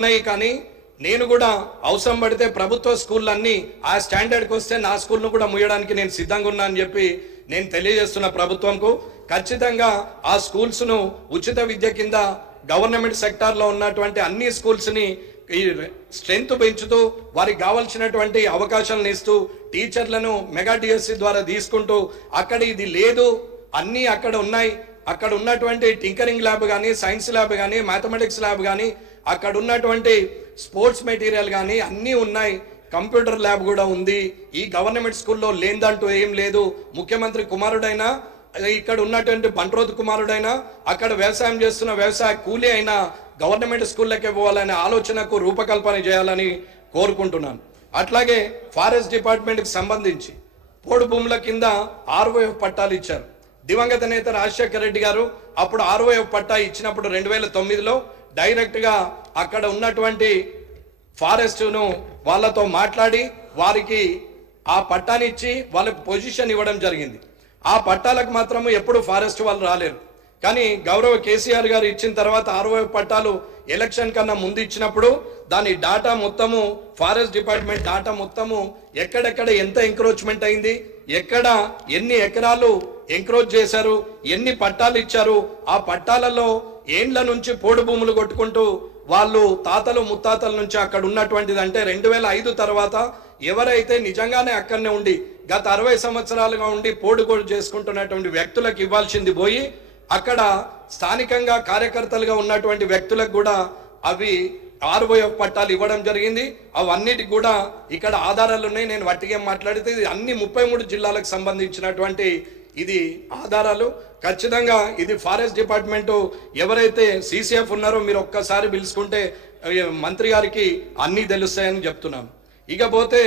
ఉన్నాయి. కానీ నేను కూడా అవసరం పడితే ప్రభుత్వ స్కూళ్ళన్నీ ఆ స్టాండర్డ్కి వస్తే నా స్కూల్ను కూడా ముయ్యడానికి నేను సిద్ధంగా ఉన్నా అని చెప్పి నేను తెలియజేస్తున్న ప్రభుత్వంకు. ఖచ్చితంగా ఆ స్కూల్స్ను ఉచిత విద్య కింద గవర్నమెంట్ సెక్టార్లో ఉన్నటువంటి అన్ని స్కూల్స్ని ఈ స్ట్రెంత్ పెంచుతూ వారికి కావాల్సినటువంటి అవకాశాలను ఇస్తూ టీచర్లను మెగా డిఎస్సి ద్వారా తీసుకుంటూ అక్కడ ఇది లేదు అన్నీ అక్కడ ఉన్నాయి, అక్కడ ఉన్నటువంటి టింకరింగ్ ల్యాబ్ కానీ, సైన్స్ ల్యాబ్ కానీ, మ్యాథమెటిక్స్ ల్యాబ్ కానీ, అక్కడ ఉన్నటువంటి స్పోర్ట్స్ మెటీరియల్ కానీ అన్నీ ఉన్నాయి, కంప్యూటర్ ల్యాబ్ కూడా ఉంది. ఈ గవర్నమెంట్ స్కూల్లో లేదంటూ ఏం లేదు. ముఖ్యమంత్రి కుమారుడైనా, ఇక్కడ ఉన్నటువంటి బంట్రోతు కుమారుడైనా, అక్కడ వ్యవసాయం చేస్తున్న వ్యవసాయ కూలీ అయినా గవర్నమెంట్ స్కూళ్ళకే పోవాలనే ఆలోచనకు రూపకల్పన చేయాలని కోరుకుంటున్నాను. అట్లాగే ఫారెస్ట్ డిపార్ట్మెంట్కి సంబంధించి పోడు భూముల కింద ROF పట్టాలు ఇచ్చారు. దివంగత నేత రాజశేఖర రెడ్డి గారు అప్పుడు ROF పట్టా ఇచ్చినప్పుడు 2009లో డైరెక్ట్గా అక్కడ ఉన్నటువంటి ఫారెస్ట్ను వాళ్ళతో మాట్లాడి వారికి ఆ పట్టానిచ్చి వాళ్ళకు పొజిషన్ ఇవ్వడం జరిగింది. ఆ పట్టాలకు మాత్రము ఎప్పుడు ఫారెస్ట్ వాళ్ళు రాలేరు. కానీ గౌరవ కేసీఆర్ గారు ఇచ్చిన తర్వాత ROF పట్టాలు ఎలక్షన్ కన్నా ముందు ఇచ్చినప్పుడు దాని డాటా మొత్తము ఫారెస్ట్ డిపార్ట్మెంట్ డాటా మొత్తము ఎక్కడెక్కడ ఎంత ఎంక్రోచ్మెంట్ అయింది, ఎక్కడ ఎన్ని ఎకరాలు ఎంక్రోచ్ చేశారు, ఎన్ని పట్టాలు ఇచ్చారు, ఆ పట్టాలలో ఏండ్ల నుంచి పోడు భూములు కొట్టుకుంటూ వాళ్ళు తాతలు ముత్తాతల నుంచి అక్కడ ఉన్నటువంటిది. అంటే 2005 తర్వాత ఎవరైతే నిజంగానే అక్కడనే ఉండి గత 60 సంవత్సరాలుగా ఉండి పోడుగోడు చేసుకుంటున్నటువంటి వ్యక్తులకు ఇవ్వాల్సింది పోయి అక్కడ స్థానికంగా కార్యకర్తలుగా ఉన్నటువంటి వ్యక్తులకు కూడా అవి ROF పట్టాలు ఇవ్వడం జరిగింది. అవన్నిటికి కూడా ఇక్కడ ఆధారాలు ఉన్నాయి. నేను వట్టిగా మాట్లాడితే ఇది అన్ని 33 జిల్లాలకు సంబంధించినటువంటి ఇది ఆధారాలు. ఖచ్చితంగా ఇది ఫారెస్ట్ డిపార్ట్మెంటు ఎవరైతే CCF ఉన్నారో మీరు ఒక్కసారి పిలుచుకుంటే మంత్రి గారికి అన్నీ తెలుస్తాయని చెప్తున్నాను. ఇకపోతే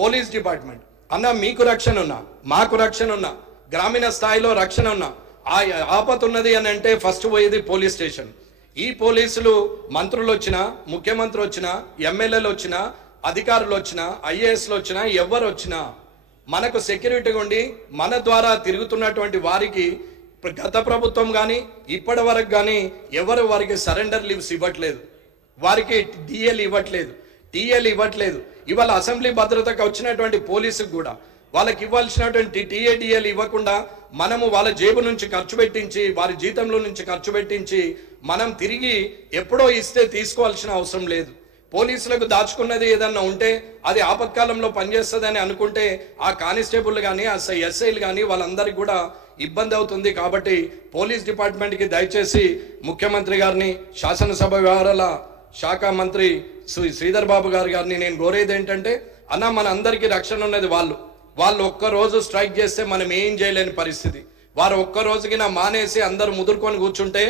పోలీస్ డిపార్ట్మెంట్ అన్న, మీకు రక్షణ ఉన్నా, మాకు రక్షణ ఉన్నా, గ్రామీణ స్థాయిలో రక్షణ ఉన్నా, ఆ ఆపత ఉన్నది అని అంటే ఫస్ట్ పోయేది పోలీస్ స్టేషన్. ఈ పోలీసులు మంత్రులు వచ్చినా, ముఖ్యమంత్రి వచ్చినా, ఎమ్మెల్యేలు వచ్చినా, అధికారులు వచ్చినా, IASలు వచ్చినా, ఎవరు వచ్చినా మనకు సెక్యూరిటీ ఉండి మన ద్వారా తిరుగుతున్నటువంటి వారికి గత ప్రభుత్వం కానీ ఇప్పటి వరకు కానీ ఎవరు వారికి సరెండర్ లీవ్స్ ఇవ్వట్లేదు, వారికి DL ఇవ్వట్లేదు, TL ఇవ్వట్లేదు. ఇవాళ అసెంబ్లీ భద్రతకు వచ్చినటువంటి పోలీసుకు కూడా వాళ్ళకి ఇవ్వాల్సినటువంటి TADL ఇవ్వకుండా మనము వాళ్ళ జేబు నుంచి ఖర్చు పెట్టించి, వారి జీతంలో నుంచి ఖర్చు పెట్టించి మనం తిరిగి ఎప్పుడో ఇస్తే తీసుకోవాల్సిన అవసరం లేదు. పోలీసులకు దాచుకున్నది ఏదన్నా ఉంటే అది ఆపత్కాలంలో పనిచేస్తుందని అనుకుంటే ఆ కానిస్టేబుల్ కానీ, ఆ SIలు కానీ వాళ్ళందరికీ కూడా ఇబ్బంది అవుతుంది. కాబట్టి పోలీస్ డిపార్ట్మెంట్కి దయచేసి ముఖ్యమంత్రి గారిని, శాసనసభ వ్యవహారాల శాఖ మంత్రి శ్రీధర్ బాబు గారిని నేను కోరేది ఏంటంటే, అన్న మన అందరికీ రక్షణ ఉన్నది. వాళ్ళు ఒక్కరోజు స్ట్రైక్ చేస్తే మనం ఏం చేయలేని పరిస్థితి. వారు ఒక్కరోజుకి మానేసి అందరూ ముదురుకొని కూర్చుంటే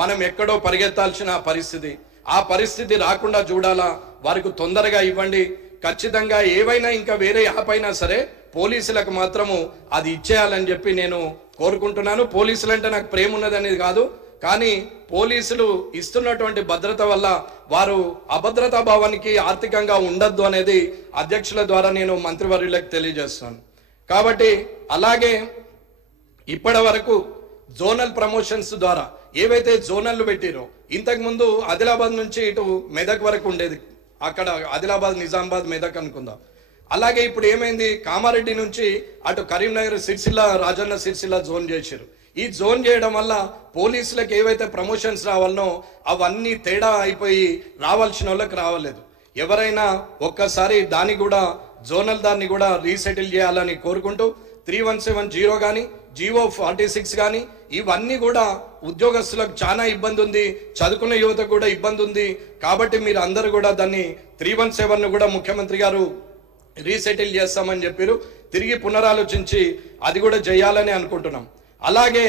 మనం ఎక్కడో పరిగెత్తాల్సిన పరిస్థితి. ఆ పరిస్థితి రాకుండా చూడాలా, వారికి తొందరగా ఇవ్వండి. ఖచ్చితంగా ఏవైనా ఇంకా వేరే యాప్ అయినా సరే పోలీసులకు మాత్రము అది ఇచ్చేయాలని చెప్పి నేను కోరుకుంటున్నాను. పోలీసులు అంటే నాకు ప్రేమ ఉన్నది అనేది కాదు, కానీ పోలీసులు ఇస్తున్నటువంటి భద్రత వల్ల వారు అభద్రతా భావానికి ఆర్థికంగా ఉండద్దు అనేది అధ్యక్షుల ద్వారా నేను మంత్రివర్యులకు తెలియజేస్తాను. కాబట్టి అలాగే ఇప్పటి వరకు జోనల్ ప్రమోషన్స్ ద్వారా ఏవైతే జోనల్లు పెట్టిరో, ఇంతకుముందు ఆదిలాబాద్ నుంచి ఇటు మెదక్ వరకు ఉండేది, అక్కడ ఆదిలాబాద్, నిజామాబాద్, మెదక్ అనుకుందాం. అలాగే ఇప్పుడు ఏమైంది, కామారెడ్డి నుంచి అటు కరీంనగర్, సిరిసిల్ల, రాజన్న సిరిసిల్ల జోన్ చేశారు. ఈ జోన్ చేయడం వల్ల పోలీసులకు ఏవైతే ప్రమోషన్స్ రావాలనో అవన్నీ తేడా అయిపోయి రావాల్సిన వాళ్ళకి రావలేదు. ఎవరైనా ఒక్కసారి దాన్ని కూడా జోనల్ దాన్ని కూడా రీసెటిల్ చేయాలని కోరుకుంటూ 3170 కానీ, GO 46 కానీ ఇవన్నీ కూడా ఉద్యోగస్తులకు చాలా ఇబ్బంది ఉంది, చదువుకున్న యువతకు కూడా ఇబ్బంది ఉంది. కాబట్టి మీరు అందరూ కూడా దాన్ని 317ను కూడా ముఖ్యమంత్రి గారు రీసెటిల్ చేస్తామని చెప్పారు. తిరిగి పునరాలోచించి అది కూడా చేయాలని అనుకుంటున్నాం. అలాగే